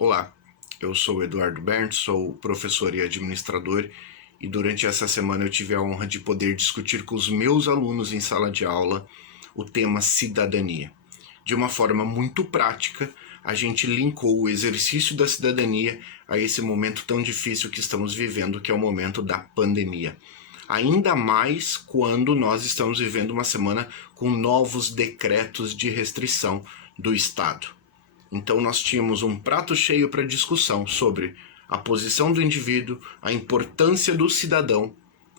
Olá, eu sou Eduardo Berndt, sou professor e administrador e durante essa semana eu tive a honra de poder discutir com os meus alunos em sala de aula o tema cidadania. De uma forma muito prática, a gente linkou o exercício da cidadania a esse momento tão difícil que estamos vivendo, que é o momento da pandemia. Ainda mais quando nós estamos vivendo uma semana com novos decretos de restrição do Estado. Então nós tínhamos um prato cheio para discussão sobre a posição do indivíduo, a importância do cidadão,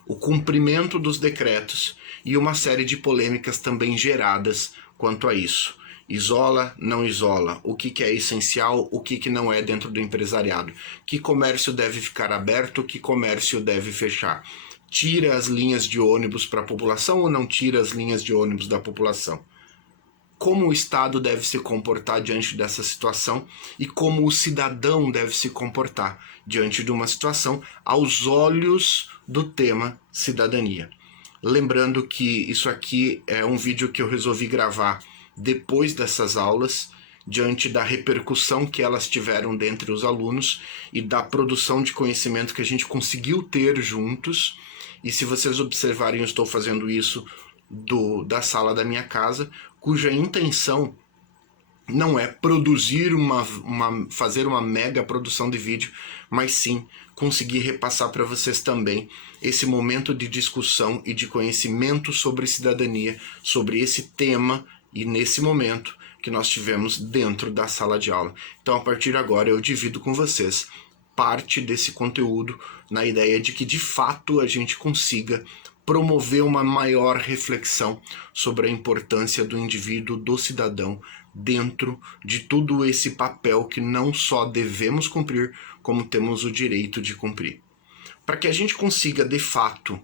o cumprimento dos decretos e uma série de polêmicas também geradas quanto a isso. Isola, não isola, o que é essencial, o que não é dentro do empresariado, que comércio deve ficar aberto, que comércio deve fechar. Tira as linhas de ônibus para a população ou não tira as linhas de ônibus da população? Como o Estado deve se comportar diante dessa situação e como o cidadão deve se comportar diante de uma situação aos olhos do tema cidadania. Lembrando que isso aqui é um vídeo que eu resolvi gravar depois dessas aulas, diante da repercussão que elas tiveram dentre os alunos e da produção de conhecimento que a gente conseguiu ter juntos. E se vocês observarem, eu estou fazendo isso da sala da minha casa, cuja intenção não é produzir fazer uma mega produção de vídeo, mas sim conseguir repassar para vocês também esse momento de discussão e de conhecimento sobre cidadania, sobre esse tema e nesse momento que nós tivemos dentro da sala de aula. Então, a partir de agora, eu divido com vocês parte desse conteúdo na ideia de que, de fato, a gente consiga promover uma maior reflexão sobre a importância do indivíduo, do cidadão, dentro de todo esse papel que não só devemos cumprir, como temos o direito de cumprir. Para que a gente consiga, de fato,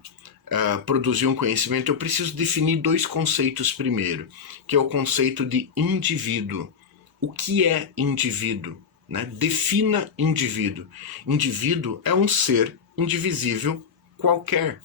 produzir um conhecimento, eu preciso definir dois conceitos primeiro, que é o conceito de indivíduo. O que é indivíduo? Né? Defina indivíduo. Indivíduo é um ser indivisível qualquer.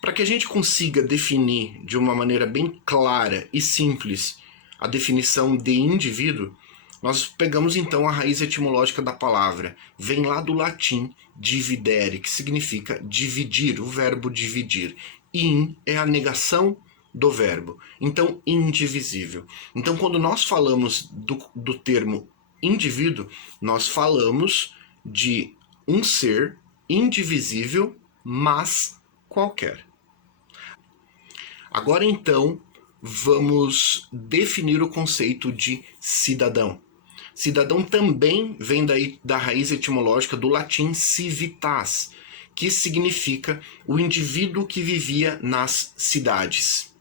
Para que a gente consiga definir de uma maneira bem clara e simples a definição de indivíduo, nós pegamos então a raiz etimológica da palavra. Vem lá do latim dividere, que significa dividir, o verbo dividir. In é a negação do verbo. Então, indivisível. Então, quando nós falamos do termo indivíduo, nós falamos de um ser indivisível, mas qualquer. Agora então, vamos definir o conceito de cidadão. Cidadão também vem da raiz etimológica do latim civitas, que significa o indivíduo que vivia nas cidades.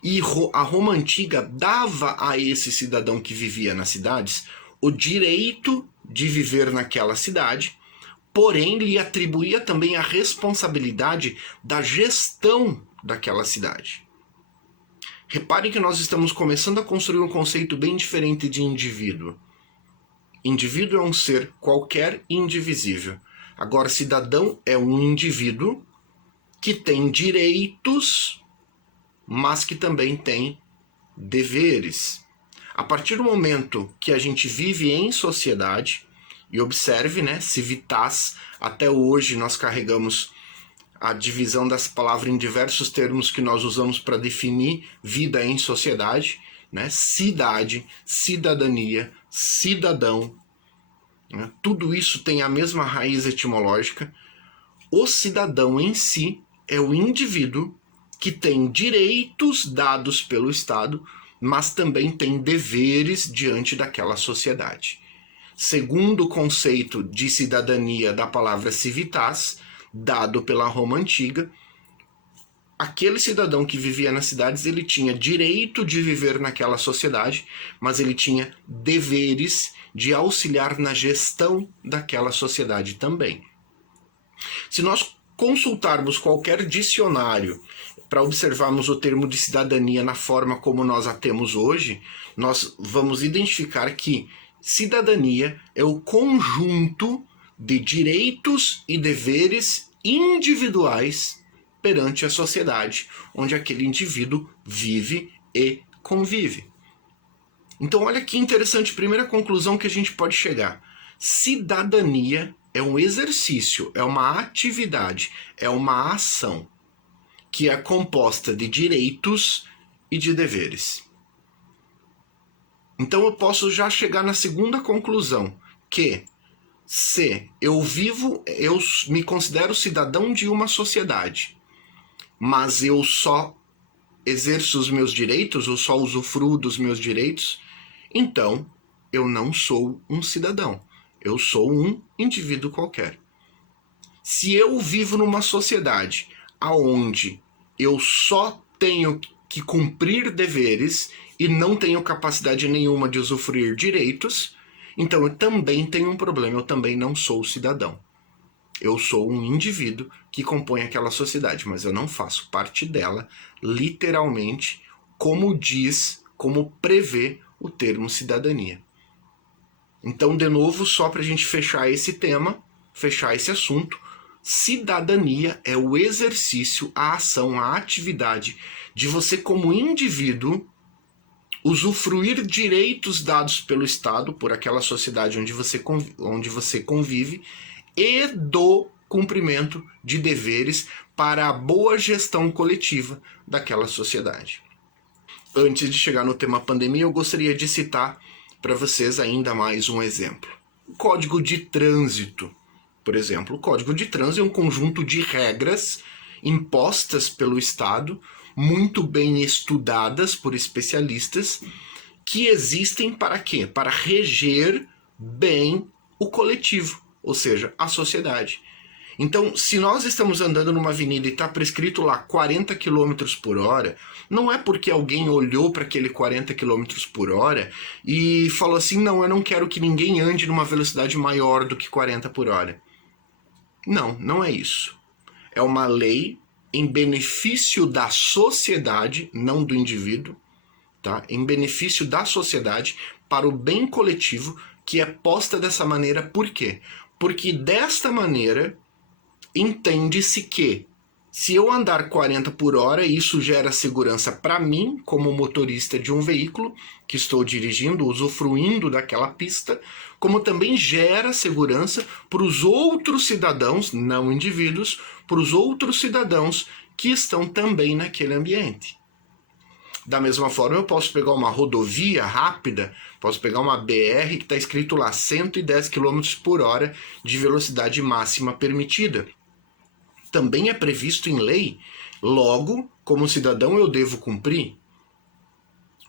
E a Roma Antiga dava a esse cidadão que vivia nas cidades o direito de viver naquela cidade, porém lhe atribuía também a responsabilidade da gestão daquela cidade. Reparem que nós estamos começando a construir um conceito bem diferente de indivíduo. Indivíduo é um ser qualquer e indivisível. Agora, cidadão é um indivíduo que tem direitos, mas que também tem deveres. A partir do momento que a gente vive em sociedade, e observe, né, civitas, até hoje nós carregamos a divisão dessa palavra em diversos termos que nós usamos para definir vida em sociedade, né? Cidade, cidadania, cidadão, né? Tudo isso tem a mesma raiz etimológica. O cidadão em si é o indivíduo que tem direitos dados pelo Estado, mas também tem deveres diante daquela sociedade. Segundo o conceito de cidadania da palavra civitas, dado pela Roma Antiga, aquele cidadão que vivia nas cidades, ele tinha direito de viver naquela sociedade, mas ele tinha deveres de auxiliar na gestão daquela sociedade também. Se nós consultarmos qualquer dicionário para observarmos o termo de cidadania na forma como nós a temos hoje, nós vamos identificar que cidadania é o conjunto de direitos e deveres individuais perante a sociedade onde aquele indivíduo vive e convive. Então olha que interessante, primeira conclusão que a gente pode chegar. Cidadania é um exercício, é uma atividade, é uma ação que é composta de direitos e de deveres. Então eu posso já chegar na segunda conclusão, que se eu me considero cidadão de uma sociedade, mas eu só exerço os meus direitos, eu só usufruo dos meus direitos, então eu não sou um cidadão, eu sou um indivíduo qualquer. Se eu vivo numa sociedade aonde eu só tenho que cumprir deveres e não tenho capacidade nenhuma de usufruir direitos, então eu também tenho um problema, eu também não sou cidadão. Eu sou um indivíduo que compõe aquela sociedade, mas eu não faço parte dela, literalmente, como prevê o termo cidadania. Então, de novo, só para a gente fechar esse tema, fechar esse assunto, cidadania é o exercício, a ação, a atividade de você, como indivíduo, usufruir direitos dados pelo Estado, por aquela sociedade onde você convive, e do cumprimento de deveres para a boa gestão coletiva daquela sociedade. Antes de chegar no tema pandemia, eu gostaria de citar para vocês ainda mais um exemplo. O Código de Trânsito, por exemplo. O Código de Trânsito é um conjunto de regras impostas pelo Estado, muito bem estudadas por especialistas, que existem para quê? Para reger bem o coletivo, ou seja, a sociedade. Então, se nós estamos andando numa avenida e está prescrito lá 40 km por hora, não é porque alguém olhou para aquele 40 km por hora e falou assim, não, eu não quero que ninguém ande numa velocidade maior do que 40 por hora. Não, não é isso. É uma lei em benefício da sociedade, não do indivíduo, tá? Em benefício da sociedade, para o bem coletivo, que é posta dessa maneira. Por quê? Porque desta maneira entende-se que se eu andar 40 por hora, isso gera segurança para mim, como motorista de um veículo que estou dirigindo, usufruindo daquela pista, como também gera segurança para os outros cidadãos, não indivíduos, para os outros cidadãos que estão também naquele ambiente. Da mesma forma, eu posso pegar uma rodovia rápida, posso pegar uma BR que está escrito lá 110 km por hora de velocidade máxima permitida. Também é previsto em lei, logo, como cidadão eu devo cumprir.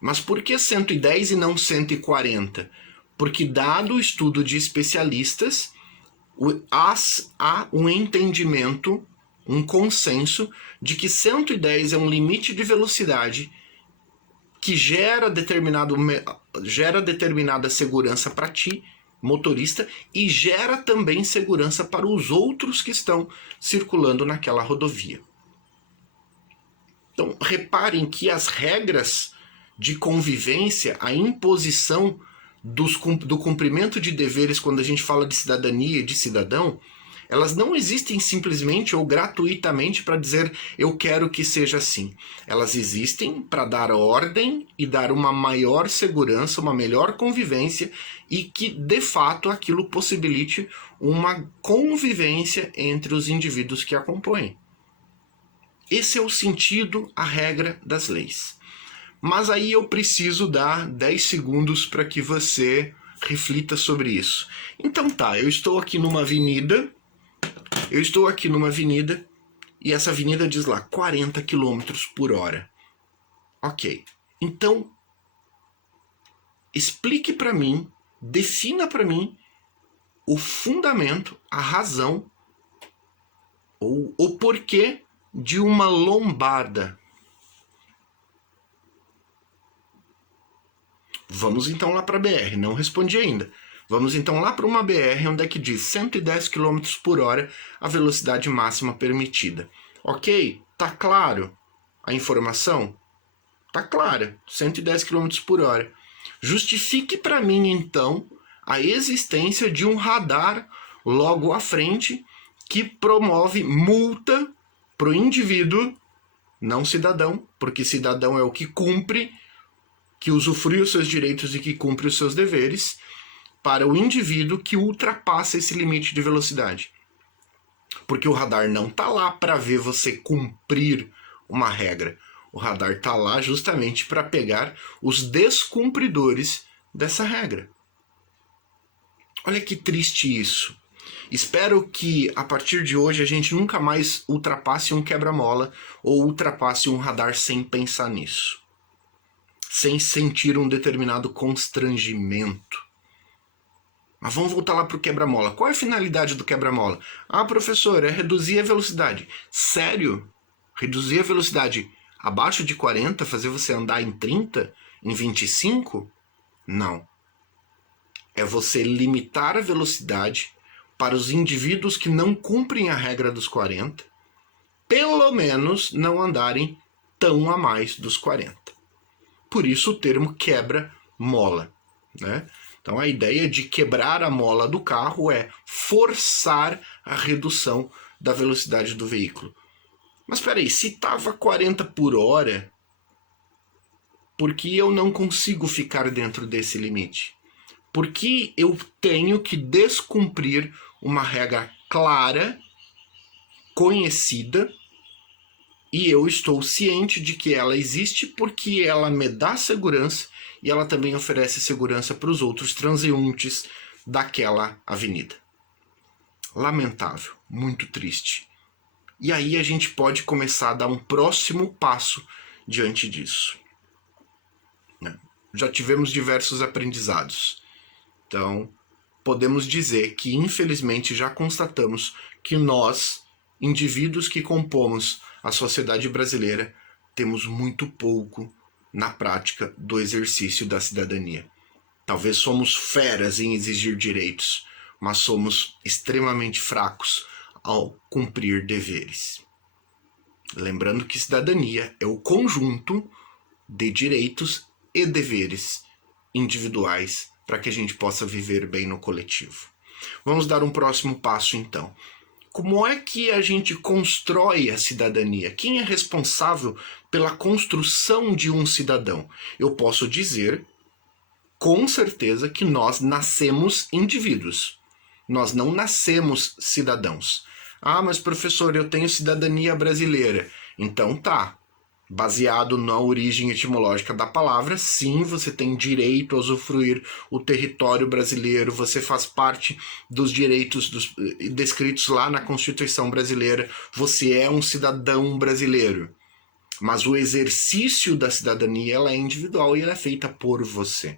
Mas por que 110 e não 140? Porque, dado o estudo de especialistas, há um entendimento, um consenso de que 110 é um limite de velocidade que gera determinada segurança para ti, motorista, e gera também segurança para os outros que estão circulando naquela rodovia. Então, reparem que as regras de convivência, a imposição do cumprimento de deveres, quando a gente fala de cidadania e de cidadão, elas não existem simplesmente ou gratuitamente para dizer eu quero que seja assim. Elas existem para dar ordem e dar uma maior segurança, uma melhor convivência e que, de fato, aquilo possibilite uma convivência entre os indivíduos que a compõem. Esse é o sentido, a regra das leis. Mas aí eu preciso dar 10 segundos para que você reflita sobre isso. Então tá, eu estou aqui numa avenida e essa avenida diz lá 40 km por hora. Ok, então explique para mim, defina para mim o fundamento, a razão ou o porquê de uma lombada. Vamos então lá para a BR, não respondi ainda. Vamos então lá para uma BR onde é que diz 110 km por hora a velocidade máxima permitida. Ok? Tá claro a informação? Tá clara, 110 km por hora. Justifique para mim então a existência de um radar logo à frente que promove multa para o indivíduo, não cidadão, porque cidadão é o que cumpre, que usufrui os seus direitos e que cumpre os seus deveres, para o indivíduo que ultrapassa esse limite de velocidade. Porque o radar não está lá para ver você cumprir uma regra. O radar está lá justamente para pegar os descumpridores dessa regra. Olha que triste isso. Espero que a partir de hoje a gente nunca mais ultrapasse um quebra-mola ou ultrapasse um radar sem pensar nisso. Sem sentir um determinado constrangimento. Mas vamos voltar lá para o quebra-mola. Qual é a finalidade do quebra-mola? Ah, professor, é reduzir a velocidade. Sério? Reduzir a velocidade abaixo de 40, fazer você andar em 30, em 25? Não. É você limitar a velocidade para os indivíduos que não cumprem a regra dos 40, pelo menos não andarem tão a mais dos 40. Por isso o termo quebra-mola, né? Então a ideia de quebrar a mola do carro é forçar a redução da velocidade do veículo. Mas espera aí, se estava 40 por hora, por que eu não consigo ficar dentro desse limite? Por que eu tenho que descumprir uma regra clara, conhecida, e eu estou ciente de que ela existe porque ela me dá segurança e ela também oferece segurança para os outros transeuntes daquela avenida. Lamentável, muito triste. E aí a gente pode começar a dar um próximo passo diante disso. Já tivemos diversos aprendizados. Então, podemos dizer que, infelizmente, já constatamos que nós, indivíduos que compomos a sociedade brasileira, temos muito pouco na prática do exercício da cidadania. Talvez somos feras em exigir direitos, mas somos extremamente fracos ao cumprir deveres. Lembrando que cidadania é o conjunto de direitos e deveres individuais para que a gente possa viver bem no coletivo. Vamos dar um próximo passo, então. Como é que a gente constrói a cidadania? Quem é responsável pela construção de um cidadão? Eu posso dizer, com certeza, que nós nascemos indivíduos. Nós não nascemos cidadãos. Ah, mas professor, eu tenho cidadania brasileira. Então tá. Baseado na origem etimológica da palavra, sim, você tem direito a usufruir o território brasileiro, você faz parte dos direitos descritos lá na Constituição brasileira, você é um cidadão brasileiro. Mas o exercício da cidadania ela é individual e ela é feita por você.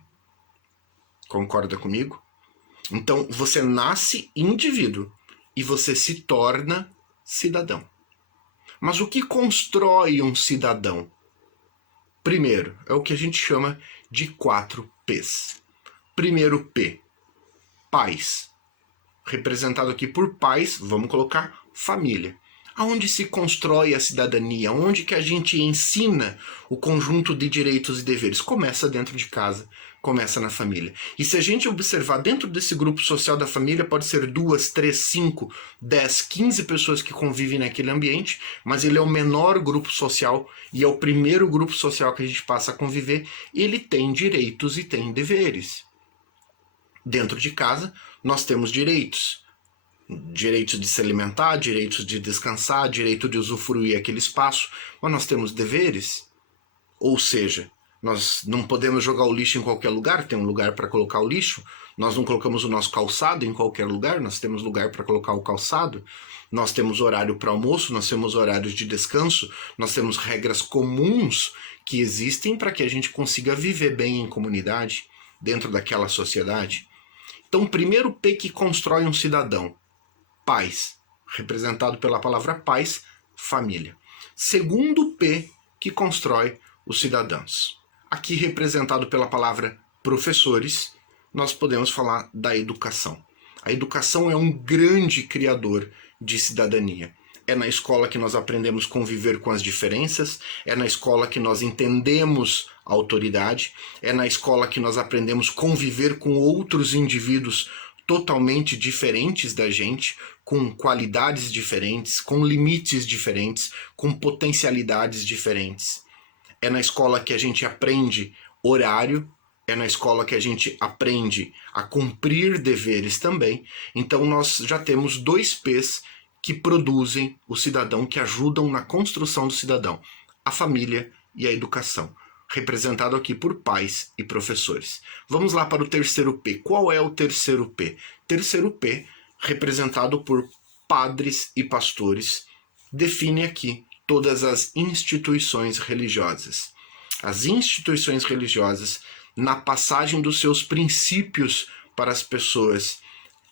Concorda comigo? Então, você nasce indivíduo e você se torna cidadão. Mas o que constrói um cidadão? Primeiro, é o que a gente chama de 4 P's. Primeiro P, pais. Representado aqui por pais, vamos colocar família. Aonde se constrói a cidadania? Onde que a gente ensina o conjunto de direitos e deveres? Começa dentro de casa, começa na família. E se a gente observar dentro desse grupo social da família, pode ser 2, 3, 5, 10, 15 pessoas que convivem naquele ambiente, mas ele é o menor grupo social e é o primeiro grupo social que a gente passa a conviver. Ele tem direitos e tem deveres. Dentro de casa, nós temos direitos. Direito de se alimentar, direito de descansar, direito de usufruir aquele espaço, mas nós temos deveres. Ou seja, nós não podemos jogar o lixo em qualquer lugar, tem um lugar para colocar o lixo, nós não colocamos o nosso calçado em qualquer lugar, nós temos lugar para colocar o calçado, nós temos horário para almoço, nós temos horários de descanso, nós temos regras comuns que existem para que a gente consiga viver bem em comunidade, dentro daquela sociedade. Então, o primeiro P que constrói um cidadão, pais, representado pela palavra pais, família. Segundo P que constrói os cidadãos. Aqui representado pela palavra professores, nós podemos falar da educação. A educação é um grande criador de cidadania. É na escola que nós aprendemos a conviver com as diferenças, é na escola que nós entendemos a autoridade, é na escola que nós aprendemos a conviver com outros indivíduos totalmente diferentes da gente, com qualidades diferentes, com limites diferentes, com potencialidades diferentes. É na escola que a gente aprende horário, é na escola que a gente aprende a cumprir deveres também. Então nós já temos 2 P's que produzem o cidadão, que ajudam na construção do cidadão: a família e a educação, representado aqui por pais e professores. Vamos lá para o terceiro P. Qual é o terceiro P? Terceiro P, representado por padres e pastores, define aqui todas as instituições religiosas. As instituições religiosas, na passagem dos seus princípios para as pessoas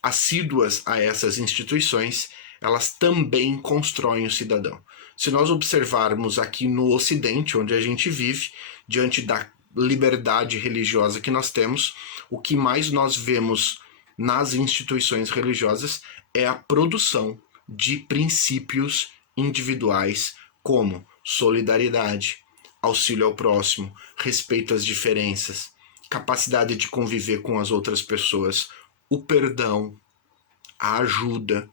assíduas a essas instituições, elas também constroem o cidadão. Se nós observarmos aqui no Ocidente, onde a gente vive, diante da liberdade religiosa que nós temos, o que mais nós vemos nas instituições religiosas é a produção de princípios individuais como solidariedade, auxílio ao próximo, respeito às diferenças, capacidade de conviver com as outras pessoas, o perdão, a ajuda.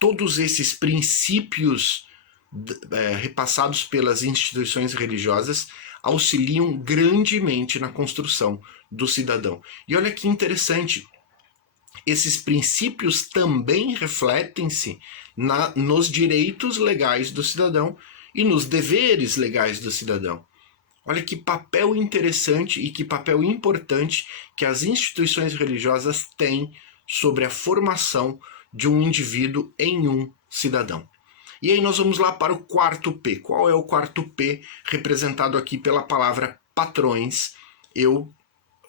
Todos esses princípios repassados pelas instituições religiosas auxiliam grandemente na construção do cidadão. E olha que interessante, esses princípios também refletem-se nos direitos legais do cidadão e nos deveres legais do cidadão. Olha que papel interessante e que papel importante que as instituições religiosas têm sobre a formação de um indivíduo em um cidadão. E aí nós vamos lá para o quarto P. Qual é o quarto P, representado aqui pela palavra patrões? Eu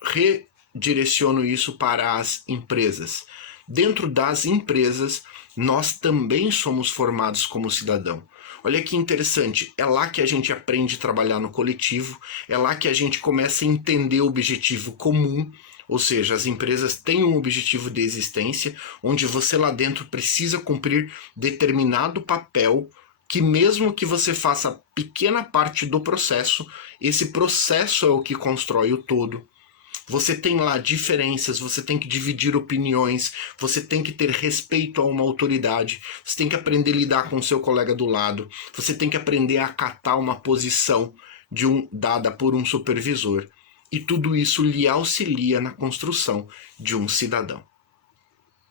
redireciono isso para as empresas. Dentro das empresas, nós também somos formados como cidadão. Olha que interessante, é lá que a gente aprende a trabalhar no coletivo, é lá que a gente começa a entender o objetivo comum, ou seja, as empresas têm um objetivo de existência, onde você lá dentro precisa cumprir determinado papel, que mesmo que você faça pequena parte do processo, esse processo é o que constrói o todo. Você tem lá diferenças, você tem que dividir opiniões, você tem que ter respeito a uma autoridade, você tem que aprender a lidar com o seu colega do lado, você tem que aprender a acatar uma posição dada por um supervisor. E tudo isso lhe auxilia na construção de um cidadão.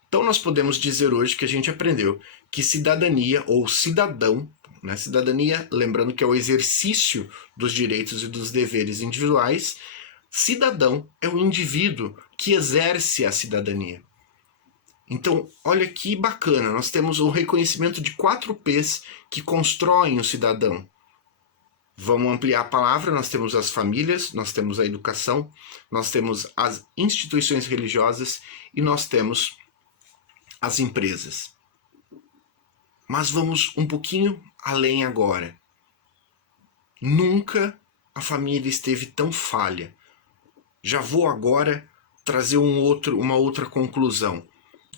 Então nós podemos dizer hoje que a gente aprendeu que cidadania ou cidadão, né? Cidadania, lembrando que é o exercício dos direitos e dos deveres individuais, cidadão é o indivíduo que exerce a cidadania. Então, olha que bacana, nós temos o reconhecimento de 4 P's que constroem o cidadão. Vamos ampliar a palavra, nós temos as famílias, nós temos a educação, nós temos as instituições religiosas e nós temos as empresas. Mas vamos um pouquinho além agora. Nunca a família esteve tão falha. Já vou agora trazer uma outra conclusão.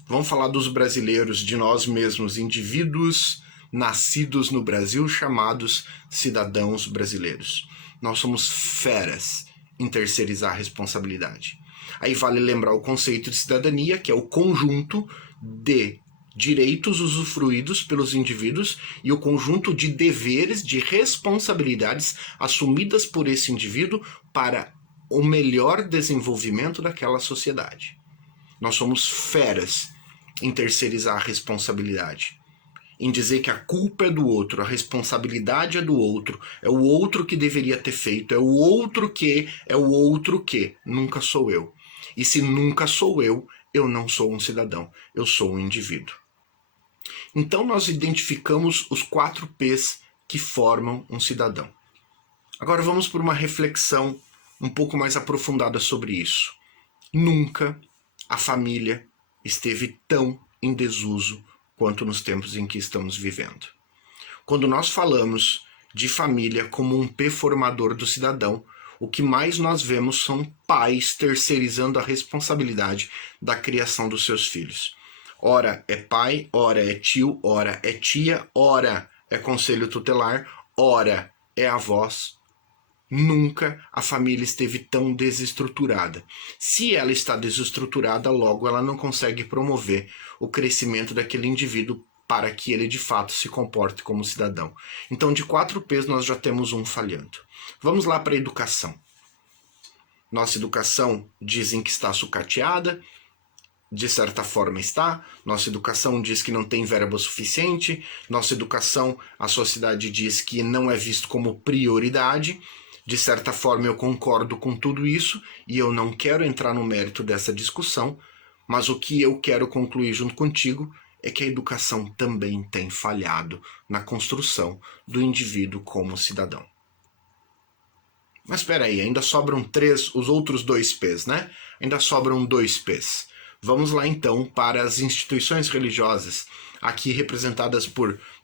Vamos falar dos brasileiros, de nós mesmos, indivíduos nascidos no Brasil, chamados cidadãos brasileiros. Nós somos feras em terceirizar a responsabilidade. Aí vale lembrar o conceito de cidadania, que é o conjunto de direitos usufruídos pelos indivíduos e o conjunto de deveres, de responsabilidades assumidas por esse indivíduo para o melhor desenvolvimento daquela sociedade. Nós somos feras em terceirizar a responsabilidade, em dizer que a culpa é do outro, a responsabilidade é do outro, é o outro que deveria ter feito, é o outro que, nunca sou eu. E se nunca sou eu não sou um cidadão, eu sou um indivíduo. Então nós identificamos os 4 P's que formam um cidadão. Agora vamos por uma reflexão um pouco mais aprofundada sobre isso. Nunca a família esteve tão em desuso quanto nos tempos em que estamos vivendo. Quando nós falamos de família como um P formador do cidadão, o que mais nós vemos são pais terceirizando a responsabilidade da criação dos seus filhos. Ora é pai, ora é tio, ora é tia, ora é conselho tutelar, ora é avós. Nunca a família esteve tão desestruturada. Se ela está desestruturada, logo ela não consegue promover o crescimento daquele indivíduo para que ele de fato se comporte como cidadão. Então, de 4 P's nós já temos um falhando. Vamos lá para a educação. Nossa educação dizem que está sucateada, de certa forma está. Nossa educação diz que não tem verba suficiente. Nossa educação, a sociedade diz que não é visto como prioridade. De certa forma eu concordo com tudo isso e eu não quero entrar no mérito dessa discussão, mas o que eu quero concluir junto contigo é que a educação também tem falhado na construção do indivíduo como cidadão. Mas espera aí, ainda sobram os outros 2 P's, né? Ainda sobram 2 P's. Vamos lá então para as instituições religiosas, aqui representadas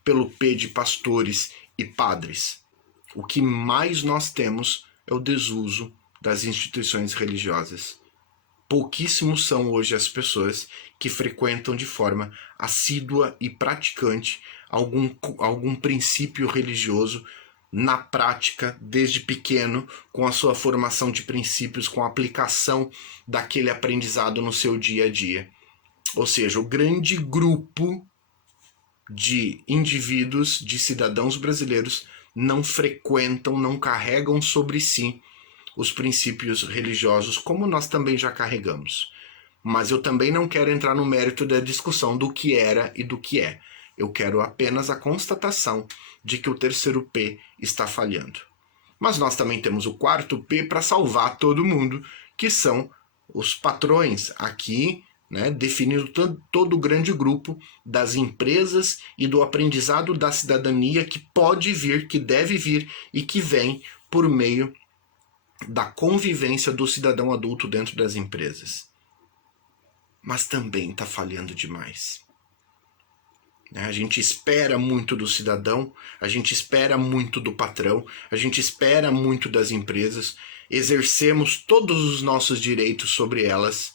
pelo P de pastores e padres. O que mais nós temos é o desuso das instituições religiosas. Pouquíssimos são hoje as pessoas que frequentam de forma assídua e praticante algum princípio religioso na prática, desde pequeno, com a sua formação de princípios, com a aplicação daquele aprendizado no seu dia a dia. Ou seja, o grande grupo de indivíduos, de cidadãos brasileiros, não frequentam, não carregam sobre si os princípios religiosos, como nós também já carregamos. Mas eu também não quero entrar no mérito da discussão do que era e do que é. Eu quero apenas a constatação de que o terceiro P está falhando. Mas nós também temos o quarto P para salvar todo mundo, que são os patrões aqui, né, definindo todo o grande grupo das empresas e do aprendizado da cidadania que pode vir, que deve vir e que vem por meio da convivência do cidadão adulto dentro das empresas. Mas também está falhando demais. A gente espera muito do cidadão, a gente espera muito do patrão, a gente espera muito das empresas, exercemos todos os nossos direitos sobre elas,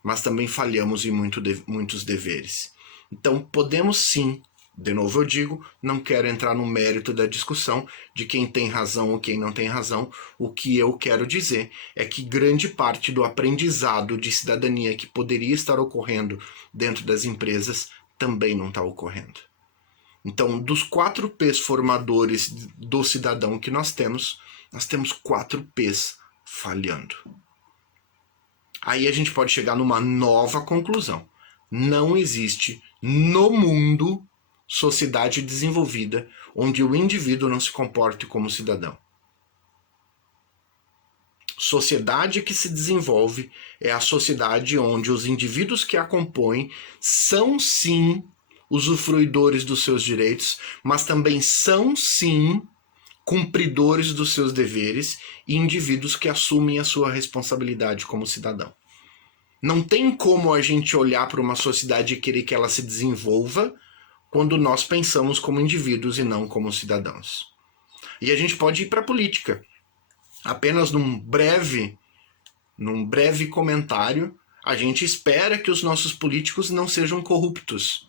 mas também falhamos em muitos deveres. Então podemos sim, de novo eu digo, não quero entrar no mérito da discussão de quem tem razão ou quem não tem razão. O que eu quero dizer é que grande parte do aprendizado de cidadania que poderia estar ocorrendo dentro das empresas também não está ocorrendo. Então, dos 4 P's formadores do cidadão que nós temos 4 P's falhando. Aí a gente pode chegar numa nova conclusão. Não existe no mundo sociedade desenvolvida onde o indivíduo não se comporte como cidadão. Sociedade que se desenvolve é a sociedade onde os indivíduos que a compõem são sim usufruidores dos seus direitos, mas também são sim cumpridores dos seus deveres e indivíduos que assumem a sua responsabilidade como cidadão. Não tem como a gente olhar para uma sociedade e querer que ela se desenvolva quando nós pensamos como indivíduos e não como cidadãos. E a gente pode ir para a política. Apenas num breve comentário, a gente espera que os nossos políticos não sejam corruptos.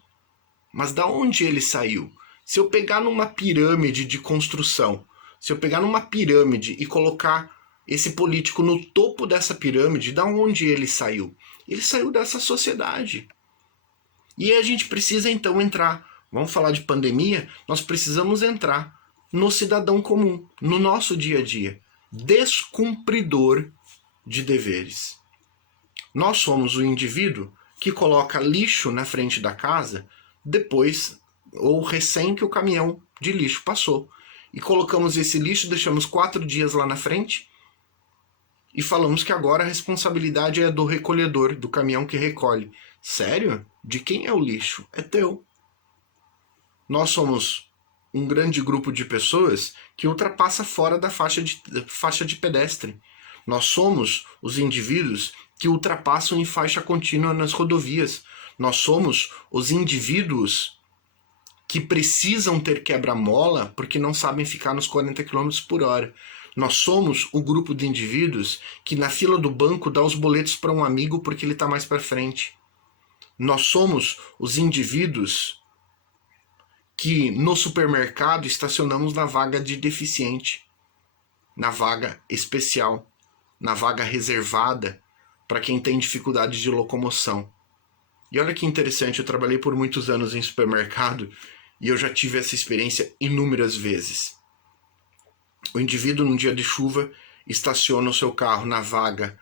Mas da onde ele saiu? Se eu pegar numa pirâmide de construção, se eu pegar numa pirâmide e colocar esse político no topo dessa pirâmide, da onde ele saiu? Ele saiu dessa sociedade. E a gente precisa então entrar, vamos falar de pandemia, nós precisamos entrar no cidadão comum, no nosso dia a dia. Descumpridor de deveres. Nós somos o indivíduo que coloca lixo na frente da casa depois ou recém que o caminhão de lixo passou. E colocamos esse lixo, deixamos 4 dias lá na frente e falamos que agora a responsabilidade é do recolhedor, do caminhão que recolhe. Sério? De quem é o lixo? É teu. Nós somos um grande grupo de pessoas que ultrapassa fora da faixa de pedestre. Nós somos os indivíduos que ultrapassam em faixa contínua nas rodovias. Nós somos os indivíduos que precisam ter quebra-mola porque não sabem ficar nos 40 km por hora. Nós somos o grupo de indivíduos que na fila do banco dá os boletos para um amigo porque ele está mais para frente. Nós somos os indivíduos que no supermercado estacionamos na vaga de deficiente, na vaga especial, na vaga reservada para quem tem dificuldade de locomoção. E olha que interessante, eu trabalhei por muitos anos em supermercado e eu já tive essa experiência inúmeras vezes. O indivíduo, num dia de chuva, estaciona o seu carro na vaga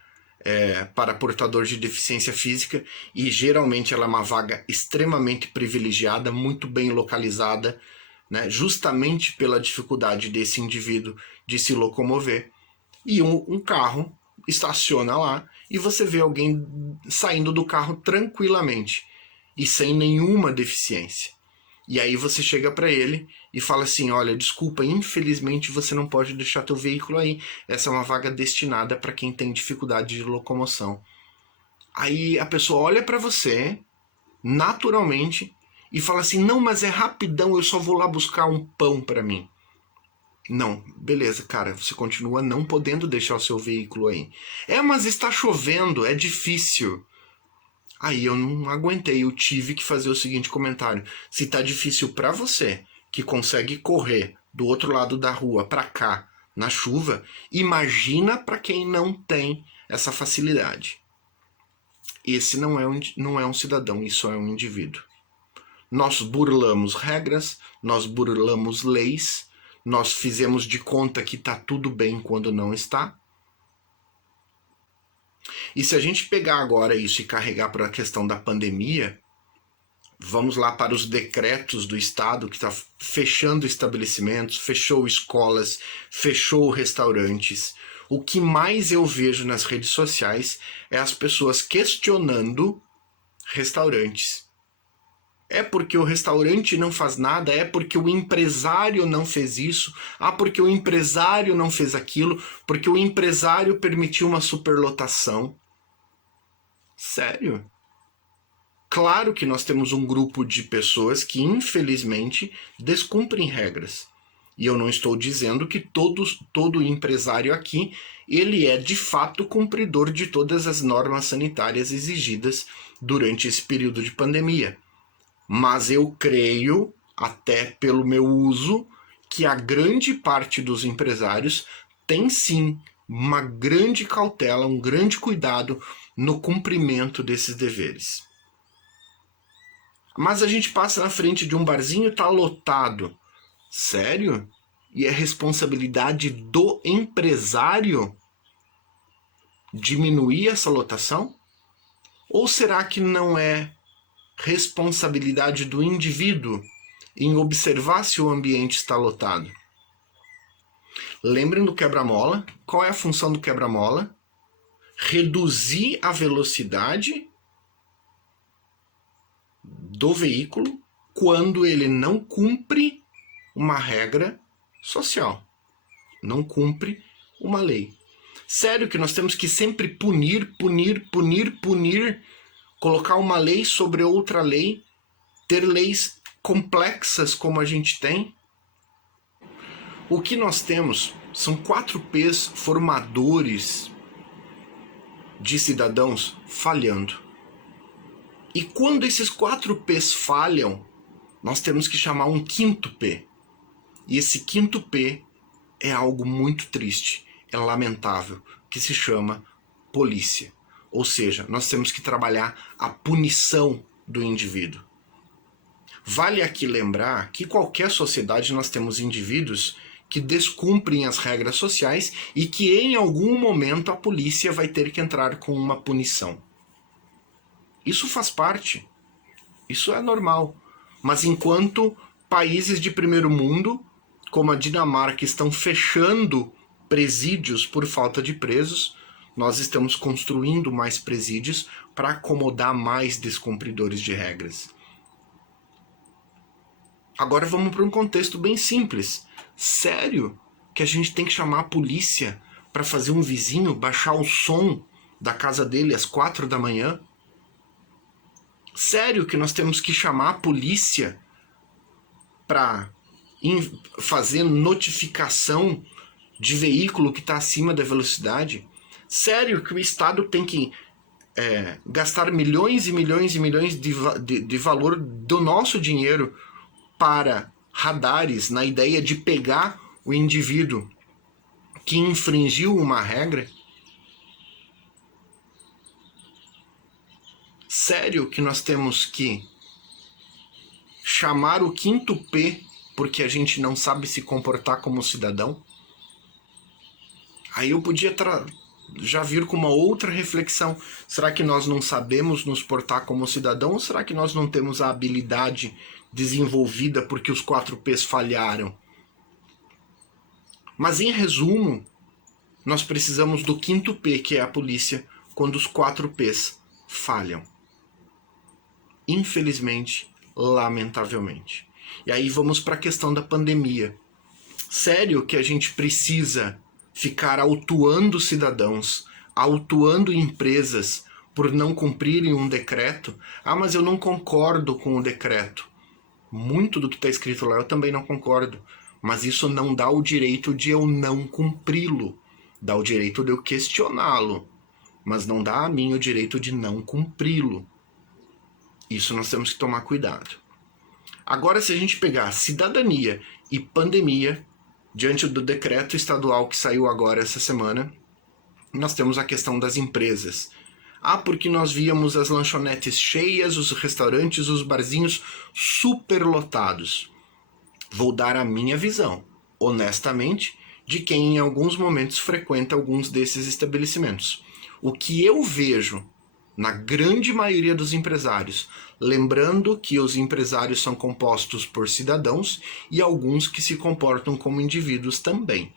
para portador de deficiência física, e geralmente ela é uma vaga extremamente privilegiada, muito bem localizada, né, justamente pela dificuldade desse indivíduo de se locomover. E um carro estaciona lá e você vê alguém saindo do carro tranquilamente e sem nenhuma deficiência. E aí você chega para ele e fala assim: olha, desculpa, infelizmente você não pode deixar teu veículo aí. Essa é uma vaga destinada para quem tem dificuldade de locomoção. Aí a pessoa olha para você, naturalmente, e fala assim: não, mas é rapidão, eu só vou lá buscar um pão para mim. Não, beleza, cara, você continua não podendo deixar o seu veículo aí. Mas está chovendo, é difícil. Aí eu não aguentei, eu tive que fazer o seguinte comentário: se tá difícil para você, que consegue correr do outro lado da rua para cá na chuva, imagina para quem não tem essa facilidade. Esse não é um cidadão, isso é um indivíduo. Nós burlamos regras, nós burlamos leis, nós fizemos de conta que tá tudo bem quando não está. E se a gente pegar agora isso e carregar para a questão da pandemia, vamos lá para os decretos do Estado que está fechando estabelecimentos, fechou escolas, fechou restaurantes. O que mais eu vejo nas redes sociais é as pessoas questionando restaurantes. É porque o restaurante não faz nada, é porque o empresário não fez isso, porque o empresário não fez aquilo, porque o empresário permitiu uma superlotação. Sério? Claro que nós temos um grupo de pessoas que, infelizmente, descumprem regras. E eu não estou dizendo que todo empresário aqui, ele é de fato cumpridor de todas as normas sanitárias exigidas durante esse período de pandemia. Mas eu creio, até pelo meu uso, que a grande parte dos empresários tem sim uma grande cautela, um grande cuidado no cumprimento desses deveres. Mas a gente passa na frente de um barzinho e tá lotado. Sério? E é responsabilidade do empresário diminuir essa lotação? Ou será que não é responsabilidade do indivíduo em observar se o ambiente está lotado? Lembrem do quebra-mola. Qual é a função do quebra-mola? Reduzir a velocidade do veículo quando ele não cumpre uma regra social, não cumpre uma lei. Sério que nós temos que sempre punir, colocar uma lei sobre outra lei, ter leis complexas como a gente tem? O que nós temos são 4 P's formadores de cidadãos falhando. E quando esses 4 P's falham, nós temos que chamar um 5º P. E esse 5º P é algo muito triste, é lamentável, que se chama polícia. Ou seja, nós temos que trabalhar a punição do indivíduo. Vale aqui lembrar que em qualquer sociedade nós temos indivíduos que descumprem as regras sociais e que em algum momento a polícia vai ter que entrar com uma punição. Isso faz parte, isso é normal. Mas enquanto países de primeiro mundo, como a Dinamarca, estão fechando presídios por falta de presos, nós estamos construindo mais presídios para acomodar mais descumpridores de regras. Agora vamos para um contexto bem simples. Sério que a gente tem que chamar a polícia para fazer um vizinho baixar o som da casa dele às 4 da manhã? Sério que nós temos que chamar a polícia para fazer notificação de veículo que está acima da velocidade? Sério que o Estado tem que gastar milhões e milhões e milhões de valor do nosso dinheiro para radares, na ideia de pegar o indivíduo que infringiu uma regra? Sério que nós temos que chamar o 5º P porque a gente não sabe se comportar como cidadão? Aí eu podia já vir com uma outra reflexão. Será que nós não sabemos nos portar como cidadão, ou será que nós não temos a habilidade desenvolvida porque os 4Ps falharam? Mas em resumo, nós precisamos do 5º P, que é a polícia, quando os 4Ps falham. Infelizmente, lamentavelmente. E aí vamos para a questão da pandemia. Sério que a gente precisa ficar autuando cidadãos, autuando empresas por não cumprirem um decreto? Ah, mas eu não concordo com o decreto. Muito do que está escrito lá eu também não concordo. Mas isso não dá o direito de eu não cumpri-lo. Dá o direito de eu questioná-lo. Mas não dá a mim o direito de não cumpri-lo. Isso nós temos que tomar cuidado. Agora, se a gente pegar cidadania e pandemia, diante do decreto estadual que saiu agora essa semana, nós temos a questão das empresas. Ah, porque nós víamos as lanchonetes cheias, os restaurantes, os barzinhos superlotados. Vou dar a minha visão, honestamente, de quem em alguns momentos frequenta alguns desses estabelecimentos. O que eu vejo na grande maioria dos empresários, lembrando que os empresários são compostos por cidadãos e alguns que se comportam como indivíduos também.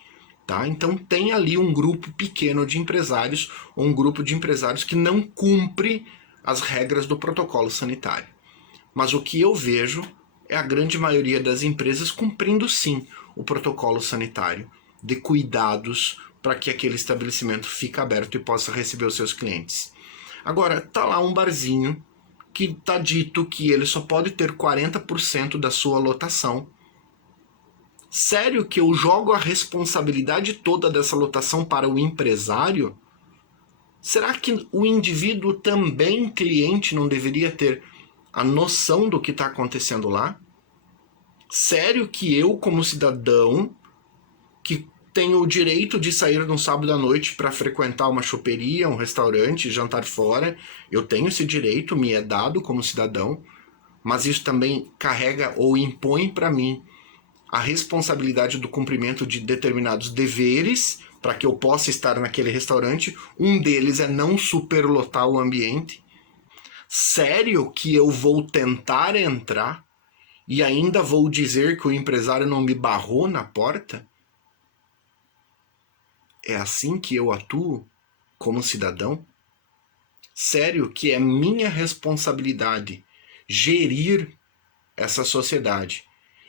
Tá? Então tem ali um grupo pequeno de empresários, ou um grupo de empresários que não cumpre as regras do protocolo sanitário. Mas o que eu vejo é a grande maioria das empresas cumprindo sim o protocolo sanitário, de cuidados para que aquele estabelecimento fique aberto e possa receber os seus clientes. Agora, tá lá um barzinho que tá dito que ele só pode ter 40% da sua lotação. Sério que eu jogo a responsabilidade toda dessa lotação para o empresário? Será que o indivíduo também, cliente, não deveria ter a noção do que está acontecendo lá? Sério que eu, como cidadão, que tenho o direito de sair num sábado à noite para frequentar uma choperia, um restaurante, jantar fora, eu tenho esse direito, me é dado como cidadão, mas isso também carrega ou impõe para mim a responsabilidade do cumprimento de determinados deveres para que eu possa estar naquele restaurante. Um deles é não superlotar o ambiente. Sério que eu vou tentar entrar e ainda vou dizer que o empresário não me barrou na porta? É assim que eu atuo como cidadão? Sério que é minha responsabilidade gerir essa sociedade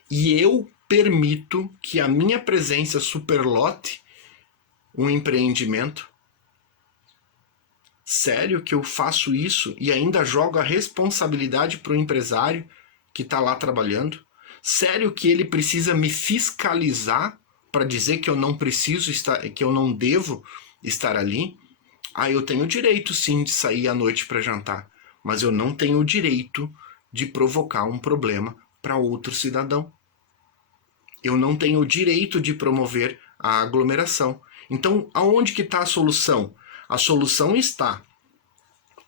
e eu permito que a minha presença superlote um empreendimento? Sério que eu faço isso e ainda jogo a responsabilidade para o empresário que está lá trabalhando? Sério que ele precisa me fiscalizar para dizer que eu não preciso estar, que eu não devo estar ali? Ah, eu tenho o direito sim de sair à noite para jantar, mas eu não tenho o direito de provocar um problema para outro cidadão. Eu não tenho o direito de promover a aglomeração. Então, aonde que está a solução? A solução está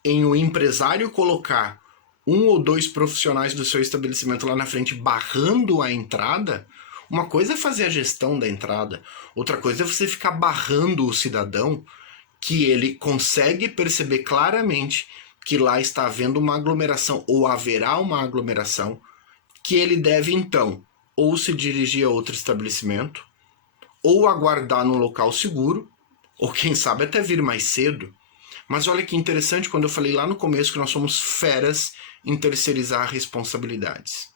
em o empresário colocar 1 ou 2 profissionais do seu estabelecimento lá na frente barrando a entrada. Uma coisa é fazer a gestão da entrada, outra coisa é você ficar barrando o cidadão que ele consegue perceber claramente que lá está havendo uma aglomeração ou haverá uma aglomeração, que ele deve então ou se dirigir a outro estabelecimento, ou aguardar num local seguro, ou quem sabe até vir mais cedo. Mas olha que interessante quando eu falei lá no começo que nós somos feras em terceirizar responsabilidades.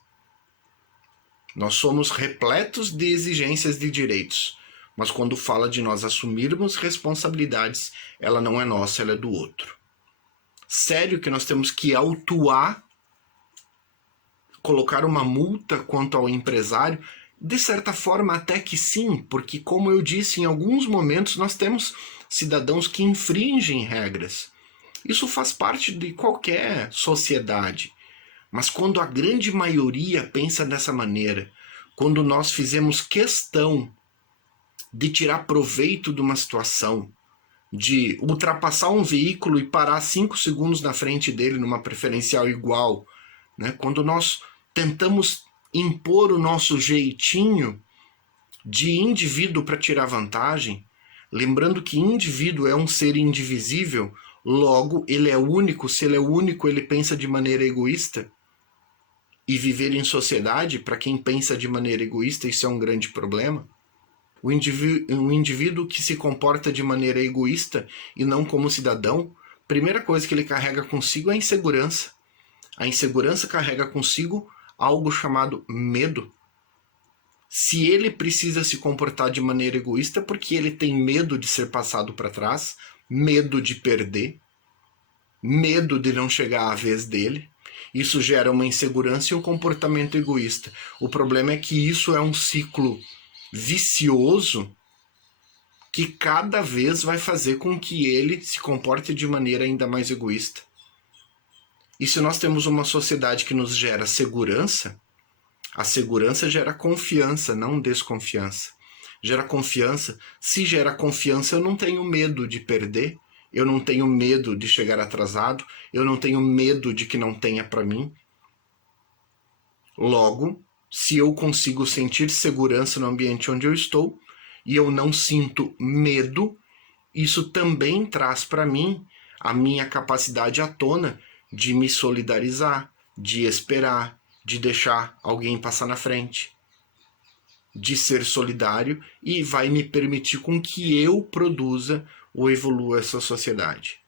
Nós somos repletos de exigências de direitos, mas quando fala de nós assumirmos responsabilidades, ela não é nossa, ela é do outro. Sério que nós temos que autuar, colocar uma multa quanto ao empresário? De certa forma até que sim, porque como eu disse, em alguns momentos nós temos cidadãos que infringem regras. Isso faz parte de qualquer sociedade. Mas quando a grande maioria pensa dessa maneira, quando nós fizemos questão de tirar proveito de uma situação, de ultrapassar um veículo e parar 5 segundos na frente dele numa preferencial igual, né? Quando nós tentamos impor o nosso jeitinho de indivíduo para tirar vantagem, Lembrando que indivíduo é um ser indivisível, logo ele é único. Se ele é único, ele pensa de maneira egoísta. E viver em sociedade, para quem pensa de maneira egoísta, isso é um grande problema. Um indivíduo que se comporta de maneira egoísta e não como cidadão, primeira coisa que ele carrega consigo é a insegurança. A insegurança carrega consigo algo chamado medo. Se ele precisa se comportar de maneira egoísta, porque ele tem medo de ser passado para trás, medo de perder, medo de não chegar à vez dele. Isso gera uma insegurança e um comportamento egoísta. O problema é que isso é um ciclo vicioso que cada vez vai fazer com que ele se comporte de maneira ainda mais egoísta. E se nós temos uma sociedade que nos gera segurança, a segurança gera confiança, não desconfiança. Gera confiança. Se gera confiança, eu não tenho medo de perder, eu não tenho medo de chegar atrasado, eu não tenho medo de que não tenha para mim. Logo, se eu consigo sentir segurança no ambiente onde eu estou e eu não sinto medo, isso também traz para mim a minha capacidade à tona de me solidarizar, de esperar, de deixar alguém passar na frente, de ser solidário, e vai me permitir com que eu produza ou evolua essa sociedade.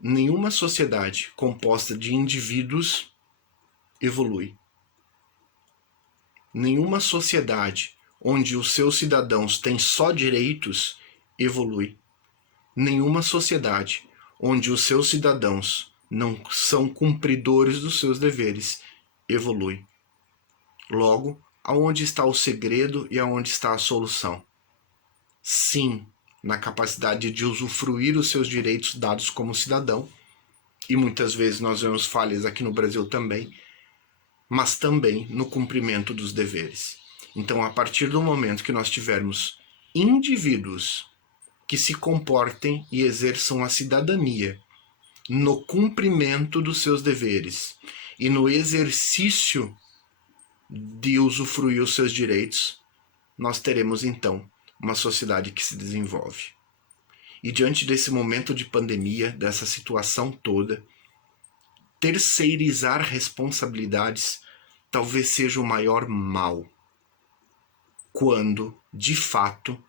Nenhuma sociedade composta de indivíduos evolui. Nenhuma sociedade onde os seus cidadãos têm só direitos evolui. Nenhuma sociedade onde os seus cidadãos não são cumpridores dos seus deveres evolui. Logo, aonde está o segredo e aonde está a solução? Sim, na capacidade de usufruir os seus direitos dados como cidadão, e muitas vezes nós vemos falhas aqui no Brasil também, mas também no cumprimento dos deveres. Então, a partir do momento que nós tivermos indivíduos que se comportem e exerçam a cidadania no cumprimento dos seus deveres e no exercício de usufruir os seus direitos, nós teremos então uma sociedade que se desenvolve. E diante desse momento de pandemia, dessa situação toda, terceirizar responsabilidades talvez seja o maior mal. Quando, de fato,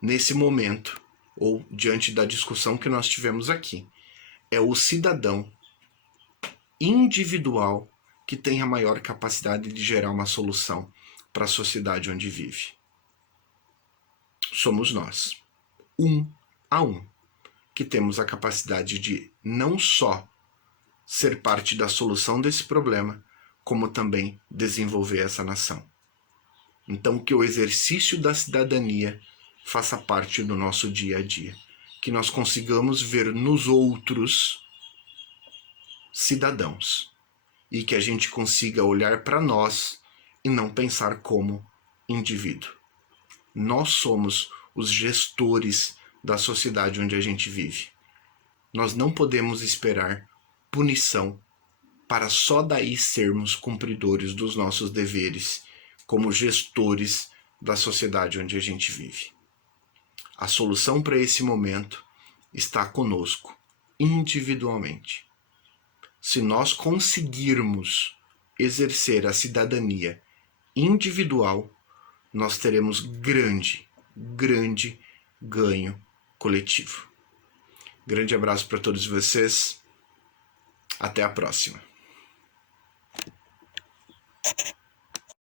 nesse momento, ou diante da discussão que nós tivemos aqui, é o cidadão individual que tem a maior capacidade de gerar uma solução para a sociedade onde vive. Somos nós, um a um, que temos a capacidade de não só ser parte da solução desse problema, como também desenvolver essa nação. Então, que o exercício da cidadania faça parte do nosso dia a dia. Que nós consigamos ver nos outros cidadãos. E que a gente consiga olhar para nós e não pensar como indivíduo. Nós somos os gestores da sociedade onde a gente vive. Nós não podemos esperar punição para só daí sermos cumpridores dos nossos deveres como gestores da sociedade onde a gente vive. A solução para esse momento está conosco, individualmente. Se nós conseguirmos exercer a cidadania individual, nós teremos grande ganho coletivo. Grande abraço para todos vocês. Até a próxima.